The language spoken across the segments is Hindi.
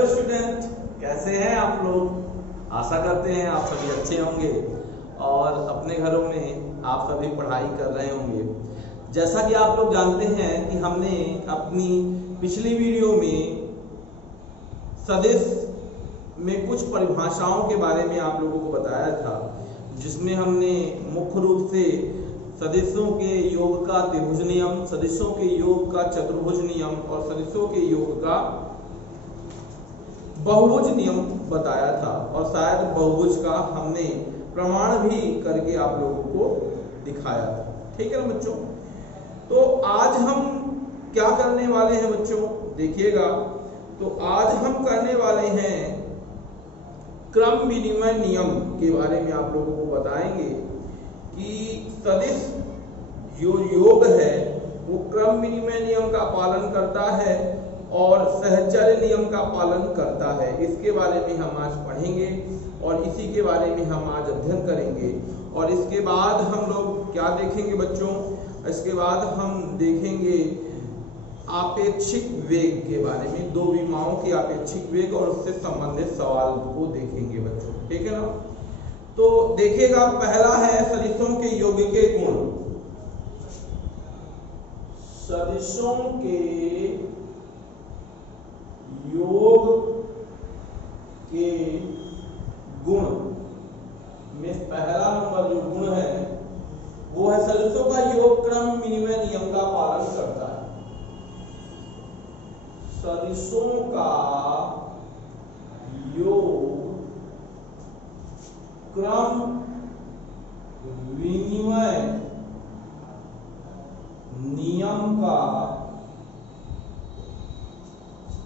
हेलो स्टूडेंट, कैसे हैं आप लोग। आशा करते हैं आप सभी अच्छे होंगे और अपने घरों में आप सभी पढ़ाई कर रहे होंगे। जैसा कि आप लोग जानते हैं कि हमने अपनी पिछली वीडियो में सदिश में कुछ परिभाषाओं के बारे में आप लोगों को बताया था, जिसमें हमने मुख्य रूप से सदिशों के योग का त्रिभुज नियम, सदिशों के योग का चतुर्भुज नियम और सदिशों के योग का बहुभुज नियम बताया था, और शायद बहुभुज का हमने प्रमाण भी करके आप लोगों को दिखाया था। ठीक है ना बच्चों। तो आज हम क्या करने वाले हैं बच्चों, देखिएगा। तो आज हम करने वाले हैं क्रम विनिमय नियम के बारे में आप लोगों को बताएंगे कि सदिश जो योग है वो क्रम विनिमय नियम का पालन करता है और सहचर्य नियम का पालन करता है। इसके बारे में हम आज पढ़ेंगे और इसी के बारे में हम आज अध्ययन करेंगे। और इसके बाद हम लोग क्या देखेंगे बच्चों, इसके बाद हम देखेंगे आपेक्षिक वेग के बारे में, दो विमाओं के आपेक्षिक वेग और उससे संबंधित सवाल को देखेंगे बच्चों। ठीक है ना। तो देखिएगा, पहला है सदिशों के योग के गुण। सदिशों के योग के गुण में पहला नंबर जो गुण है वो है सदिशों का योग क्रम विनिमय नियम का पालन करता है। सदिशों का योग क्रम विनिमय नियम का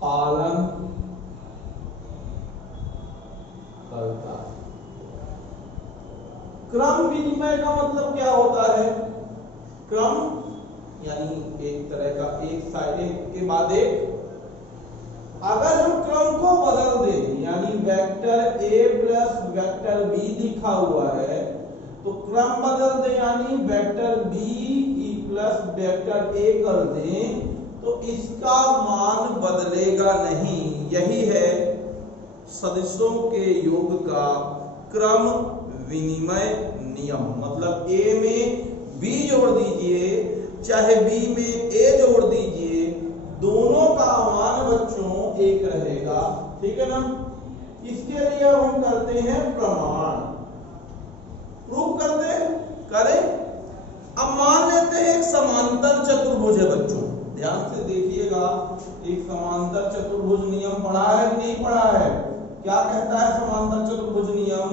पालन करता है। क्रम विनिमय का मतलब क्या होता है? क्रम यानी एक तरह का एक साइड के बाद एक, अगर हम क्रम को बदल दें, यानी vector a plus vector b लिखा हुआ है तो क्रम बदल दें, यानी vector b plus vector a कर दें तो इसका मान बदलेगा नहीं। यही है सदिशों के योग का क्रम विनिमय नियम। मतलब a में b जोड़ दीजिए चाहे b में a जोड़ दीजिए, दोनों का मान बच्चों एक रहेगा। ठीक है ना। इसके लिए हम करते हैं प्रमाण, प्रूफ करते करें। अब मान लेते हैं एक समांतर चतुर्भुज है बच्चों, ध्यान से देखिएगा। एक समांतर चतुर्भुज नियम पढ़ा है कि नहीं पढ़ा है? क्या कहता है समांतर चतुर्भुज नियम?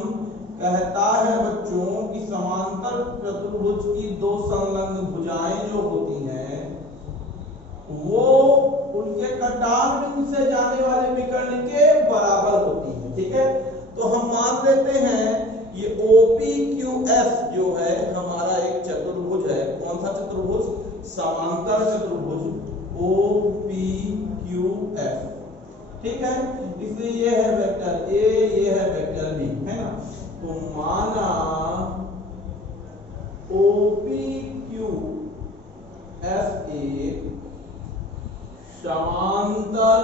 कहता है बच्चों कि समांतर चतुर्भुज की दो संलग्न भुजाएं जो होती हैं वो उनके कटान बिंदु से जाने वाले विकर्ण के बराबर होती है। ठीक है। तो हम मान लेते हैं ये OPQF जो है हमारा एक चतुर्भुज है। कौन सा चतुर्भुज? समांतर चतुर्भुज OPQF। ठीक है। इसलिए ये है वेक्टर A, ये है वेक्टर B, है ना। तो माना OPQF एक समांतर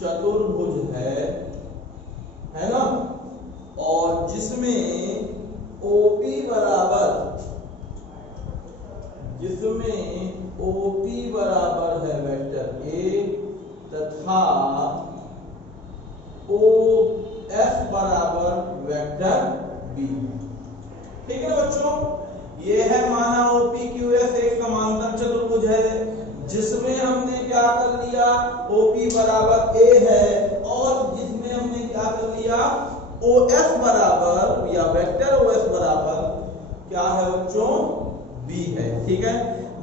चतुर्भुज है ना, और जिसमें OP बराबर है वेक्टर A तथा OF बराबर वेक्टर B। ठीक है बच्चों। ये है माना OPQF एक समांतर चतुर्भुज है जिसमें हमने क्या कर लिया, OP बराबर A है और जिसमें हमने क्या कर लिया, OF बराबर या वेक्टर OF बराबर क्या है बच्चों, B है। ठीक है,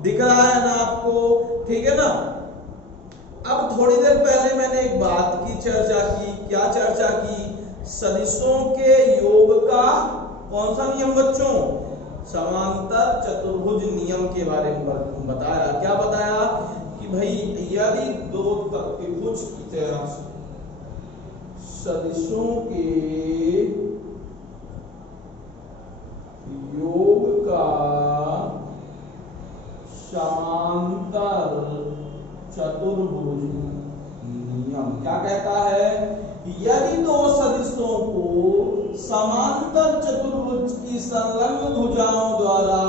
दिख रहा है ना आपको? ठीक है ना। अब थोड़ी देर पहले मैंने एक बात की चर्चा की। क्या चर्चा की? सदिशों के योग का कौन सा नियम बच्चों? समांतर चतुर्भुज नियम के बारे में बताया। क्या बताया कि भाई यदि दो त्रिभुज की तरह सदिशों के योग का समांतर चतुर्भुज नियम क्या कहता है? यदि दो सदिशों को समांतर चतुर्भुज की संलग्न भुजाओं द्वारा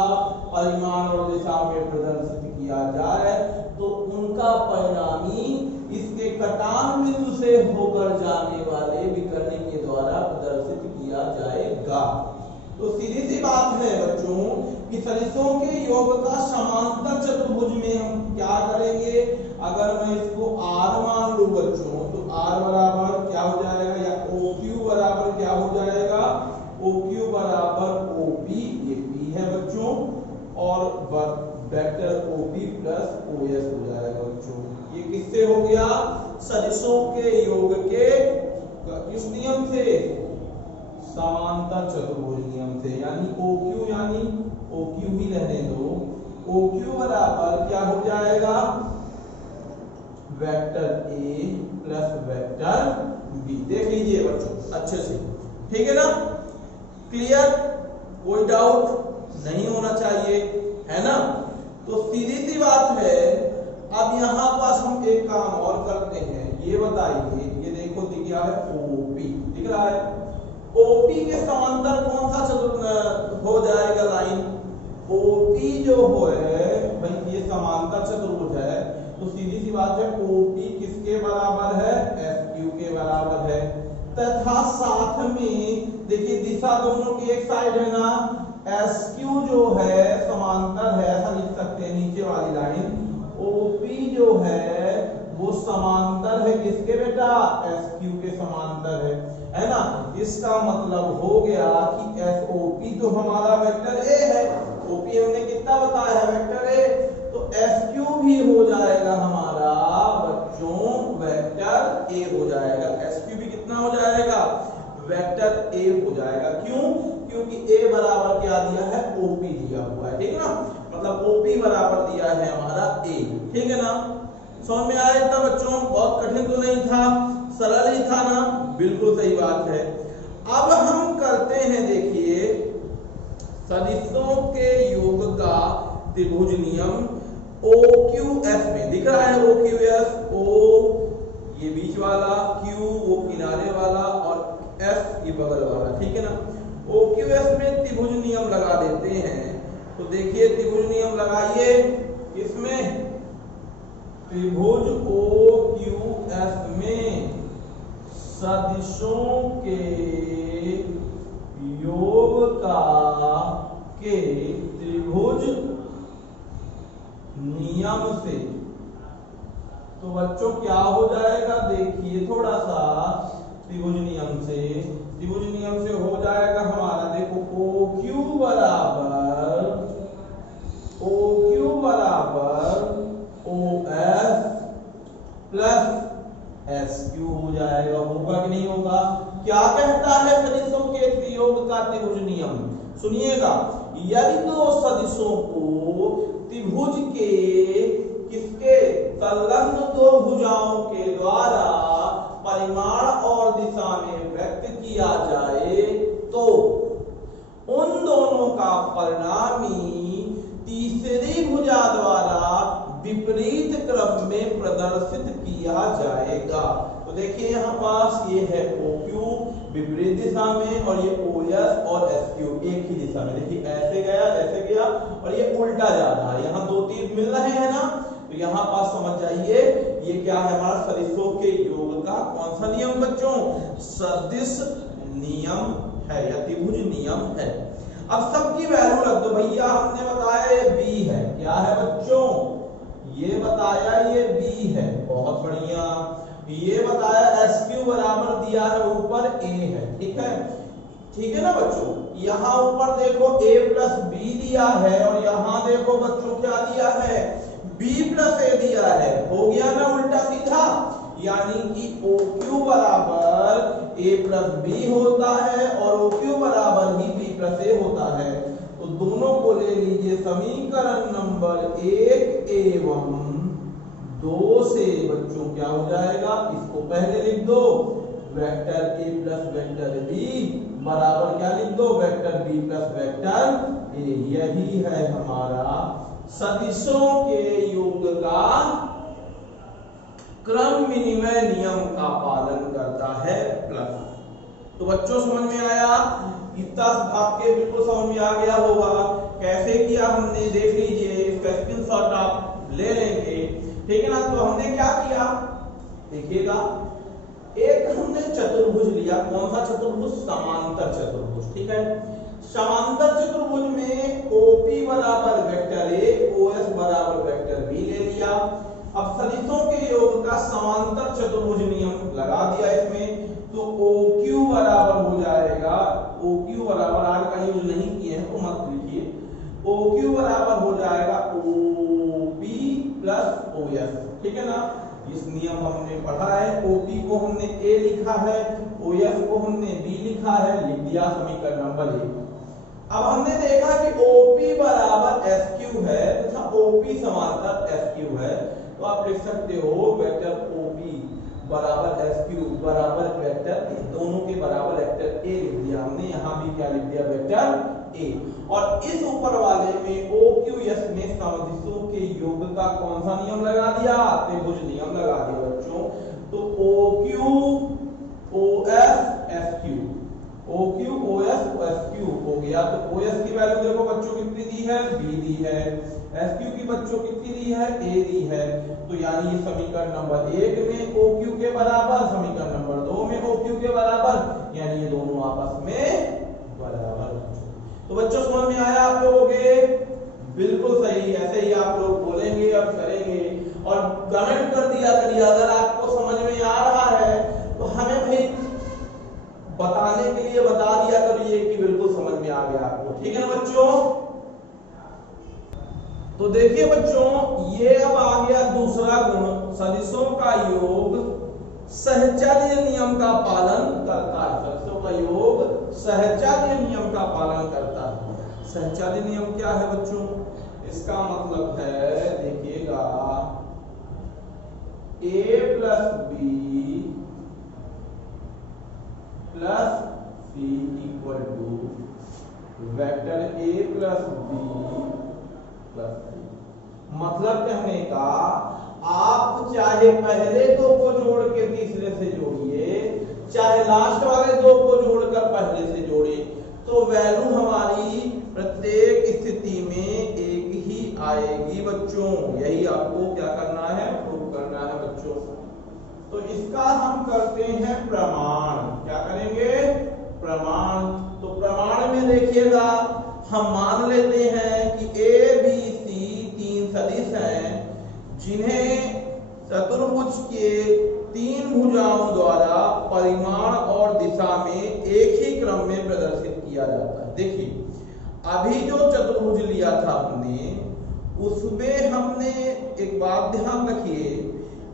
परिमाण और दिशा में प्रदर्शित किया जाए तो उनका परिणामी इसके कटान बिंदु से होकर जाने वाले विकर्ण के द्वारा प्रदर्शित किया जाएगा। तो सीधी सी बात है बच्चों कि सदिशों के योग का समांतर चतुर्भुज में हम क्या करेंगे? अगर मैं इसको r मान लूं बच्चों तो r बराबर क्या हो जाएगा, या OQ बराबर क्या हो जाएगा? OQ बराबर OP, ये P है बच्चों, और वेक्टर OP प्लस OS हो जाएगा बच्चों। ये किससे हो गया? सदिशों के योग के किस नियम से? समांतर चतुर्भुज नियम से, यानी OQ ही रहने दो। OQ बराबर क्या हो जाएगा? Vector A plus vector B। देख लीजिए बच्चों अच्छे से, ठीक है ना? क्लियर? कोई डाउट नहीं होना चाहिए, है ना? तो सीधी सी बात है। अब यहाँ पास हम एक काम और करते हैं, ये बताइए, ये देखो दिख गया है OP, दिख रहा है? OP के समांतर कौन सा चतुर्भुज हो जाएगा लाइन? OP जो है भाई ये समांतर चतुर्भुज है, तो सीधी सी बात है OP किसके बराबर है? SQ के बराबर है। तथा साथ में देखिए दिशा दोनों की एक साइड है ना, SQ जो है समांतर है, ऐसा लिख सकते हैं नीचे वाली लाइन। OP जो है वो समांतर है किसके बेटा? SQ के समांतर है ना? इसका मतलब हो गया कि SOP तो हमारा वेक्टर A है, OP हमने कितना बताया है? वेक्टर A, तो SQ भी हो जाएगा हमारा बच्चों वेक्टर A हो जाएगा। SQ भी कितना हो जाएगा? वेक्टर A हो जाएगा। क्यों? क्योंकि A बराबर क्या दिया है? OP दिया हुआ है, ठीक है ना? मतलब OP बराबर दिया है हमारा A, ठीक है ना? समझ में आया इतना बच्चों? बहुत कठिन तो नहीं था, सरल ही था ना? बिल्कुल सही बात है। अब हम करते हैं, देखिए सदिशों के योग का त्रिभुज नियम OQS में दिख रहा है। OQS, O ये बीच वाला, Q वो किनारे वाला, और S ये बगल वाला, ठीक है ना? OQS में त्रिभुज नियम लगा देते हैं। तो देखिए त्रिभुज नियम लगाइए, इसमें त्रिभुज OQS में सदिशों के योग के त्रिभुज नियम से, तो बच्चों क्या हो जाएगा? देखिए थोड़ा सा त्रिभुज नियम से हो जाएगा हमारा, देखो OQ बराबर OS प्लस SQ हो जाएगा। होगा कि नहीं होगा? क्या कहता है सदिशों के योग का त्रिभुज नियम? सुनिएगा, यदि दो सदिशों को त्रिभुज के किसके संलग्न दो भुजाओं के द्वारा परिमाण और दिशा में व्यक्त किया जाए तो उन दोनों का परिणामी तीसरी भुजा द्वारा विपरीत क्रम में प्रदर्शित किया जाएगा। तो देखिए यहाँ पास ये है OQ विपरीत दिशा में, और ये OS और SQ एक ही दिशा में। देखिए ऐसे गया और ये उल्टा जा रहा है, यहाँ दो तीर मिल रहे हैं ना? तो यहाँ पास समझ जाइए ये क्या है? हमारा सदिशों के योग का कौन सा नियम बच्चों? सदिश नियम है या त्रिभुज नियम है। अब सबकी वैल्यू रख दो भैया। हमने बताया ये B है, क्या है बच्चों? ये बताया ये B है, बहुत बढ़िया। ये बताया SQ बराबर दिया है ऊपर A है, ठीक है ना बच्चों? यहाँ ऊपर देखो A प्लस B दिया है, और यहाँ देखो बच्चों क्या दिया है? B प्लस A दिया है। हो गया ना उल्टा सीधा? यानी कि OQ बराबर A प्लस B होता है और OQ बराबर ही B प्लस A होता है। तो दोनों को ले लीजिए समीकरण नंबर 1 एवं 2 से बच्चों क्या हो जाएगा? इसको पहले लिख दो, vector A plus vector B बराबर क्या लिख दो? Vector B plus vector A। यही है हमारा सदिशों के योग का क्रम विनिमय नियम का पालन करता है प्लस। तो बच्चों समझ में आया, इतना आपके बिल्कुल समझ में आ गया होगा। कैसे किया हमने देख लीजिए, इसका स्क्रीनशॉट आप ले लेंगे, ठीक है ना। तो हमने क्या किया देखिएगा, एक हमने चतुर्भुज लिया। कौन सा चतुर्भुज? समांतर चतुर्भुज, ठीक है। समांतर चतुर्भुज में OP बराबर वेक्टर ए, OS बराबर वेक्टर बी ले लिया। अब सदिशों के योग का समांतर चतुर्भुज नियम लगा दिया इसमें, तो OQ बराबर हो जाएगा, OQ बराबर आर का यूज नहीं किए हैं तो मत लिखिए, OQ बराबर हो जाएगा OP प्लस OS, ठीक है ना। इस नियम हमने पढ़ा है। OP को हमने A लिखा है, OS को हमने B लिखा है, लिख दिया समीकरण नंबर 1। अब हमने देखा कि OP बराबर SQ है तथा OP समांतर SQ है, तो आप लिख सकते हो वेक्टर OP बराबर SQ बराबर वेक्टर, दोनों के बराबर वेक्टर A लिख दिया हमने। यहाँ भी क्या लिख दिया? Vector A। और इस ऊपर वाले में OQS में सदिशों के योग का कौन सा नियम लगा दिया? त्रिभुज नियम लगा दिया बच्चों। तो OQ OS SQ, OQ OS SQ हो गया। तो OS की वैल्यू देखो बच्चों कितनी दी है? B दी है। SQ की बच्चों कितनी दी है? A दी है। तो यानी समीकरण नंबर 1 में OQ के बराबर, समीकरण नंबर 2 में OQ के बराबर, यानी ये दोनों आपस में बराबर। तो बच्चों समझ में आया आप लोगों के? बिल्कुल सही, ऐसे ही आप लोग बोलेंगे और करेंगे और कमेंट कर दिया करिए अगर आपको समझ में आ रहा है, तो हमें भी बताने के लिए बता दिया करिए कि बिल्कुल समझ में आ गया आपको, ठीक है ना बच्चों। तो देखिए बच्चों, ये अब आ गया दूसरा गुण, सदिशों का योग सहचार्य नियम का पालन करता है। सदिशों का योग सहचार्य नियम का पालन करता है। सहचार्य नियम क्या है बच्चों? इसका मतलब है, देखिएगा, A plus B plus C equal to vector A plus B plus C। मतलब कहने का, आप चाहे पहले दो को जोड़ के तीसरे से जोड़िए, चाहे लास्ट वाले दो को जोड़कर पहले से जोड़े, तो वैल्यू हमारी प्रत्येक स्थिति में एक ही आएगी बच्चों। यही आपको क्या करना है? प्रूव करना है बच्चों। तो इसका हम करते हैं प्रमाण। क्या करेंगे? प्रमाण। तो प्रमाण में देखिएगा, हम मान लेते हैं कि ABC तीन सदिश हैं जिन्हें चतुर्भुज के तीन भुजाओं द्वारा परिमाण और दिशा में एक ही क्रम में प्रदर्शित किया जाता है। देखिए, अभी जो चतुर्भुज लिया था हमने, उसमें हमने एक बात ध्यान रखिए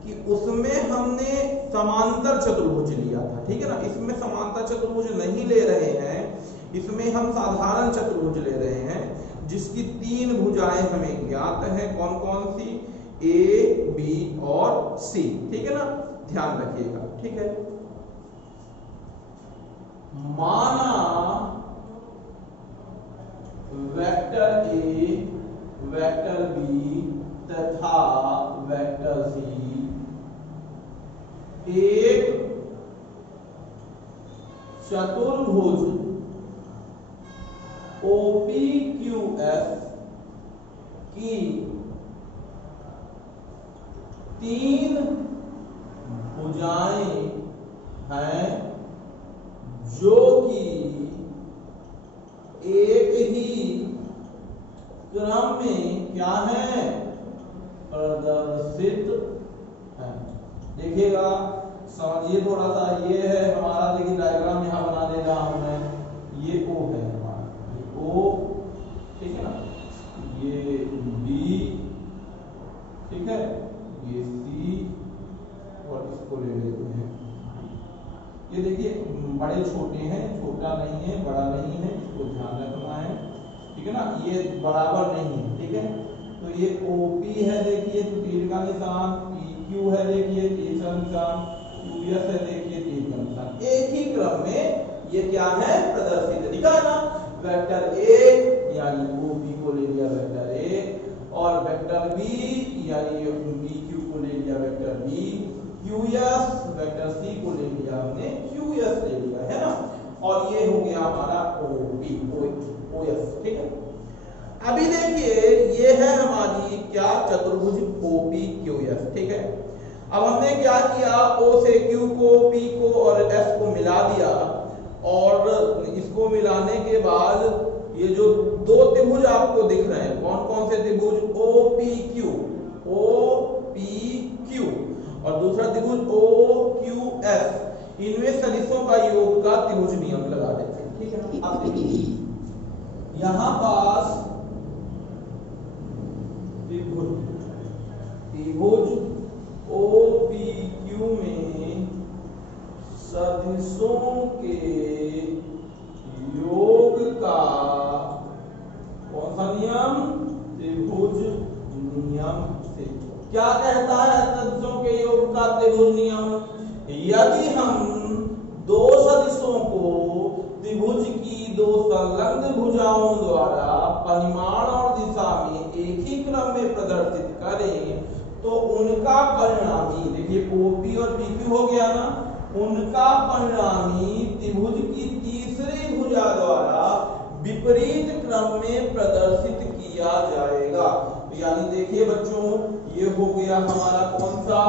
कि उसमें हमने समांतर चतुर्भुज लिया था, ठीक है ना। इसमें समांतर चतुर्भुज नहीं ले रहे हैं, इसमें हम साधारण चतुर्भुज ले रहे हैं जिसकी तीन भुजाएं हमें ज्ञात हैं। कौन कौन सी? A, B और C, ठीक है ना, ध्यान रखिएगा, ठीक है। माना वेक्टर A, वेक्टर B तथा वेक्टर C एक चतुर्भुज OPQS की तीन भुजाएं हैं जो कि एक ही क्रम में क्या है? प्रदर्शित है। देखिएगा, समझिए थोड़ा सा। ये है हमारा, देखिए डायग्राम यहां बना दे रहा हूं मैं। ये O है हमारा, ये O, ठीक है ना, ये B, ठीक है, ये C और इसको ले लेते हैं। ये देखिए बड़े छोटे हैं, छोटा नहीं है, बड़ा नहीं है, इसको ध्यान रखना है, ठीक है ना। ये बराबर नहीं है, ठीक है। तो ये OP है, देखिए तीर का निशान, PQ है, देखिए तीर का निशान, QS है, देखिए तीर का निशान। एक ही क्रम में ये क्या है? प्रदर्शित। निकालना वेक्टर A यानी OP को ले लिया वेक्टर A, और वेक्टर B यानी PQ को ले लिया vector B, QS, vector C को ले लिया हमने, QS ले लिया है ना, और ये हो गया हमारा OS, ठीक है। अभी देखिए ये है हमारी क्या चतुर्भुज OPQS, ठीक है। अब हमने क्या किया, O से Q को, P को और S को मिला दिया, और इसको मिलाने के बाद ये जो दो त्रिभुज आपको दिख रहे हैं, कौन कौन से त्रिभुज, OPQ और दूसरा त्रिभुज OQS, इनमें सदिशों का योग का त्रिभुज नियम लगा देते हैं, ठीक है। अब देखिए यहां पास त्रिभुज OPQ में सदिशों के योग का कौन सा नियम, त्रिभुज नियम से क्या कहता है, सदिशों के योग का त्रिभुज नियम, यदि हम दो सदिशों को त्रिभुज की दो संलग्न भुजाओं द्वारा परिमाण और दिशा में एक ही क्रम में प्रदर्शित करें तो उनका परिणामी, देखिए OP और PQ हो गया ना, उनका परिणामी त्रिभुज की तीसरी भुजा द्वारा विपरीत क्रम में प्रदर्शित किया जाएगा। तो यानी देखिए बच्चों, ये हो गया हमारा कौन सा,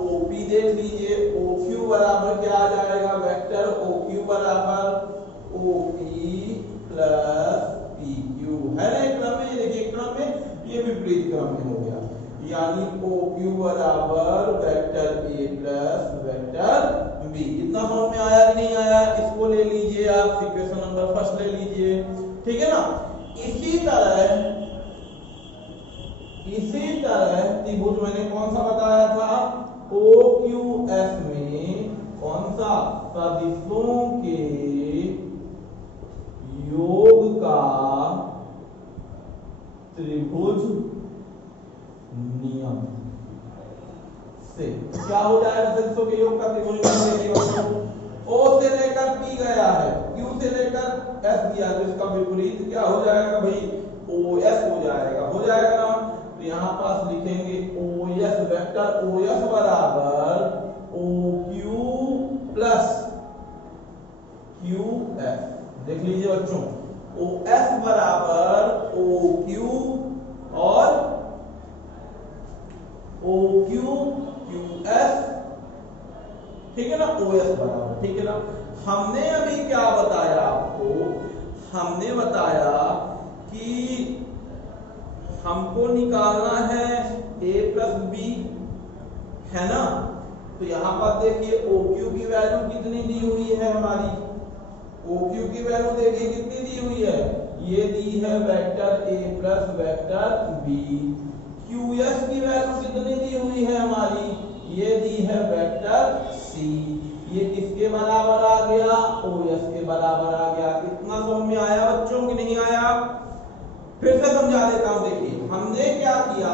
OP देख लीजिए, OQ बराबर क्या आ जाएगा, वेक्टर OQ बराबर OP प्लस PQ, है ना, एक क्रम में, देखिए क्रम में, ये विपरीत क्रम में हो गया, यानी OQ बराबर vector A plus vector B। इतना समझ में आया कि नहीं आया, इसको ले लीजिए आप, इक्वेशन नंबर फर्स्ट ले लीजिए, ठीक है ना। इसी तरह त्रिभुज मैंने कौन सा बताया था, OQS में कौन सा, सदिशों के योग का त्रिभुज नियम से क्या हो जाएगा, सदिशों के योग का त्रिभुज नियम, O से लेकर P गया है, Q से लेकर S गया, तो इसका विपरीत क्या हो जाएगा भाई, OS हो जाएगा ना। तो यहाँ पास लिखेंगे OS, वेक्टर OS बराबर OQ प्लस QS, देख लीजिए बच्चों, OS बराबर OQ और OQQS, ठीक है ना, OS बराबर, ठीक है ना। हमने अभी क्या बताया आपको, हमने बताया कि हमको निकालना है A प्लस B, है ना। तो यहां पर देखिए OQ की वैल्यू कितनी दी हुई है हमारी, OQ की वैल्यू देखिए कितनी दी हुई है, ये दी है vector A plus vector B। QS की वैल्यू कितनी दी हुई है हमारी, ये दी है वेक्टर C। ये किसके बराबर आ गया, OS के बराबर आ गया। इतना समझ में आया बच्चों कि नहीं आया, फिर से समझा देता हूं। देखिए हमने क्या किया,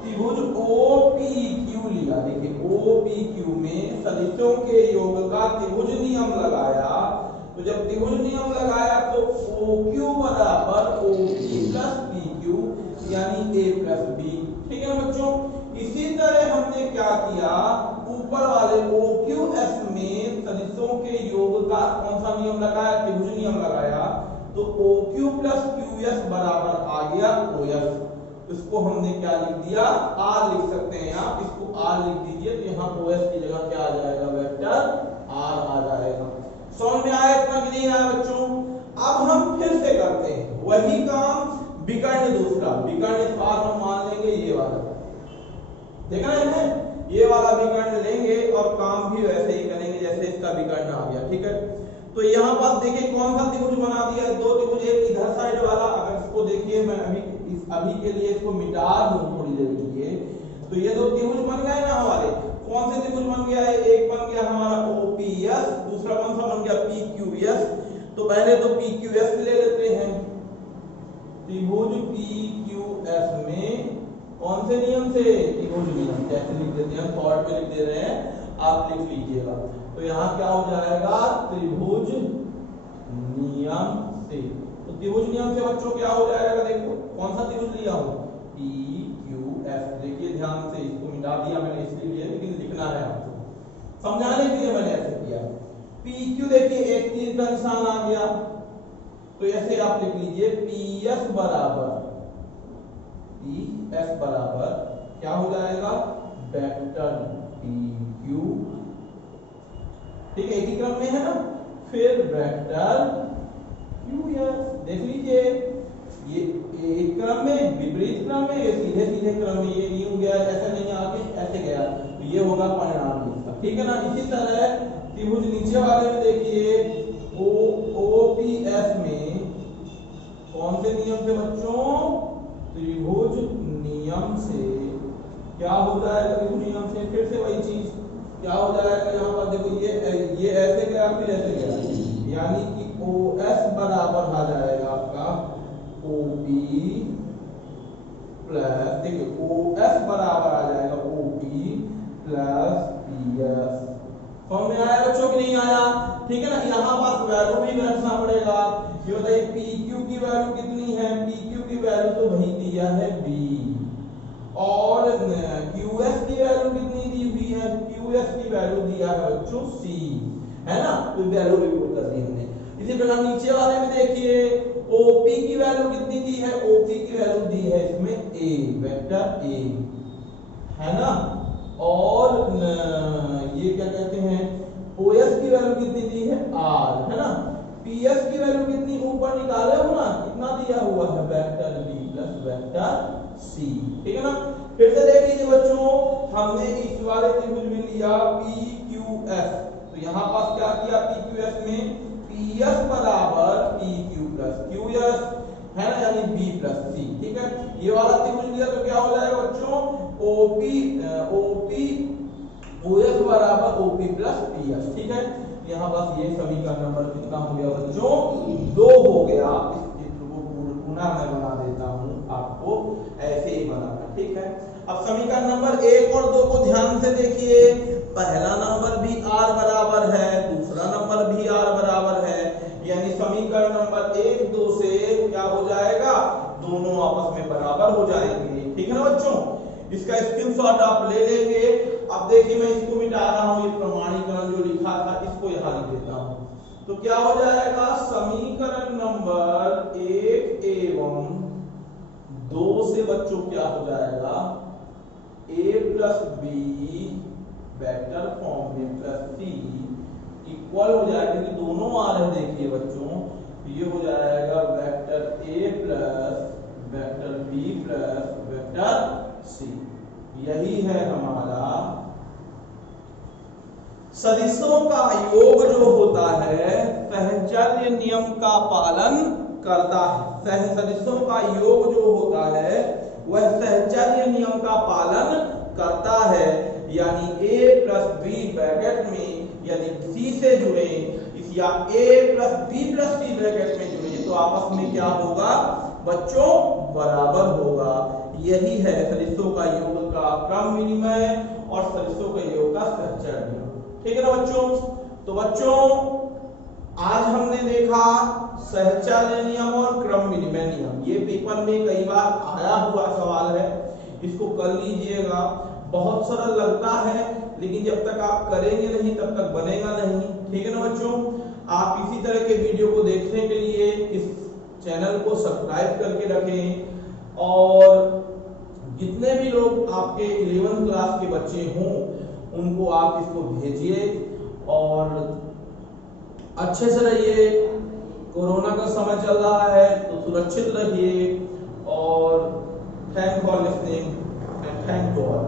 त्रिभुज OPQ लिया, देखिए OPQ में सदिशों के योग का त्रिभुज नियम लगाया, तो जब त्रिभुज नियम लगाया तो OQ बराबर OP प्लस PQ, यानी A प्लस B, ठीक है ना बच्चों। इसी तरह हमने क्या किया, ऊपर वाले OQS में सदिशों के योग का कौन सा नियम लगाया, त्रिभुज नियम लगाया, तो OQ प्लस QS बराबर आ गया OS। इसको हमने क्या लिख दिया, R लिख सकते हैं आप, इसको R लिख दीजिए, तो यहाँ OS की जगह क्या आ जाएगा, वेक्टर R आ जाएगा। समझ में आया इतना कि नहीं आया बच्चों। अब हम फिर से करते हैं वही काम, विकर्ण दूसरा, विकर्ण इस बार हम मान लेंगे ये वाला, देखा है, ये वाला विकर्ण लेंगे और काम भी वैसे ही करेंगे जैसे इसका विकर्ण आ गया, ठीक है। तो यहाँ पर देखिए कौन सा त्रिभुज बना दिया है, दो त्रिभुज, एक इधर साइड वाला, अगर इसको देखिए मैं अभी के लिए इसको मिटा दूं थोड़ी देर के लिए, तो ये दो त्रिभुज बन गए ना हमारे। कौन से त्रिभुज बन गया है, एक बन गया हमारा OPS, दूसरा कौन सा बन गया, PQS। तो पहले तो PQS ले लेते हैं, त्रिभुज PQS में कौन से नियम से, त्रिभुज नियम, जैसे लिख देते हैं, शॉर्ट में लिख दे रहे हैं, आप लिख लीजिएगा। तो यहाँ क्या हो जाएगा, त्रिभुज नियम से। तो त्रिभुज नियम से बच्चों क्या हो जाएगा, देखो कौन सा त्रिभुज लिया हूं, PQS। देखिए ध्यान से, इसको मिटा दिया मैंने इसलिए, लेकिन लिखना है आपको। समझाने के लिए मैंने ऐसे किया। PQ देखिए एक तीर का निशान आ गया, तो ऐसे आप लिख लीजिए PS बराबर क्या हो जाएगा, वेक्टर PQ, ठीक है, एक ही क्रम में है ना। फिर वेक्टर QS देख लीजिए, ये एक क्रम में, विपरीत क्रम में, ये सीधे सीधे क्रम में, ये यूं गया, ऐसे नहीं आगे ऐसे गया, तो ये होगा परिणाम इसका, ठीक है ना। इसी तरह त्रिभुज नीचे वाले में देखिए, OPS में कौन से नियम से बच्चों, त्रिभुज नियम से क्या हो जाएगा, त्रिभुज नियम से फिर से वही चीज क्या हो जाएगा, यहाँ पर देखो ये ऐसे गया फिर ऐसे गया, यानी कि OS बराबर आ जाएगा आपका OP प्लस, देखिए OS बराबर आ जाएगा OP प्लस PS। समझ में आया बच्चों कि नहीं आया, ठीक है ना। यहाँ पर वैल्यू भी रखना पड़ेगा। ये बताइए PQ की वैल्यू कितनी है, PQ की वैल्यू तो वही दिया है B, और QS की वैल्यू कितनी दी हुई है, QS की वैल्यू दिया है बच्चों C, है ना, तो वैल्यू भी पुट कर दी हमने। इसी प्रकार नीचे वाले में देखिए OP की वैल्यू कितनी दी है, OP की वैल्यू दी है इसमें A, वेक्टर A, है ना। और ये क्या कहते हैं, OS की वैल्यू कितनी दी है R, है ना। PS की वैल्यू कितनी ऊपर निकाले हो ना, कितना दिया हुआ है, vector B plus vector C, ठीक है ना। फिर से देख लीजिए बच्चों, हमने इस वाले त्रिभुज में लिया PQS, तो यहाँ पास क्या किया, PQS में PS बराबर PQ प्लस QS, है ना, यानी B प्लस C, ठीक है। ये वाला त्रिभुज लिया तो क्या हो जाएगा बच्चों, OS बराबर OP प्लस PS, ठीक है। यहाँ बस ये समीकरण नंबर कितना हो गया बच्चों, 2 हो गया। इस चित्र को पुनः मैं बना देता हूँ, आपको ऐसे ही बनाना, ठीक है। अब समीकरण नंबर 1 और 2 को ध्यान से देखिए, पहला नंबर भी R बराबर है, दूसरा नंबर भी R बराबर है, यानी समीकरण नंबर 1, 2 से क्या हो जाएगा, दोनों आपस में बराबर हो जाएंगे, ठीक है ना बच्चों। इसका स्क्रीनशॉट आप ले लेंगे। अब देखिए मैं इसको मिटा रहा हूं, ये प्रमाणीकरण जो लिखा था इसको यहां लिख देता हूं, तो क्या हो जाएगा, समीकरण नंबर 1 एवं 2 से बच्चों क्या हो जाएगा, A plus B vector form B plus C equal हो जाएगा, क्योंकि दोनों आ रहे हैं, देखिए बच्चों, ये हो जाएगा vector A plus vector B plus vector C। यही है हमारा सदिशों का योग जो होता है सहचर्य नियम का पालन करता है। सदिशों का योग जो होता है वह सहचर्य नियम का पालन करता है, यानी A प्लस B ब्रैकेट में यदि C से जुड़े, इस या A plus B plus C bracket में जुड़े, तो आपस में क्या होगा बच्चों, बराबर होगा। यही है सदिशों का योग का क्रम विनिमय और सदिशों के योग का सहचर्य नियम, ठीक है ना बच्चों। तो बच्चों आज हमने देखा सहचर्य नियम और क्रम विनिमय नियम, ये पेपर में कई बार आया हुआ सवाल है, इसको कर लीजिएगा। बहुत सरल लगता है, लेकिन जब तक आप करेंगे नहीं तब तक बनेगा नहीं, ठीक है ना बच्चों। आप इसी तरह के वीडियो को देखने के लिए इस चैनल को सब्सक्राइब करके रखें, और जितने भी लोग आपके 11th क्लास के बच्चे हों उनको आप इसको भेजिए, और अच्छे से रहिए। कोरोना का समय चल रहा है तो सुरक्षित रहिए, और thank for listening and thank you all.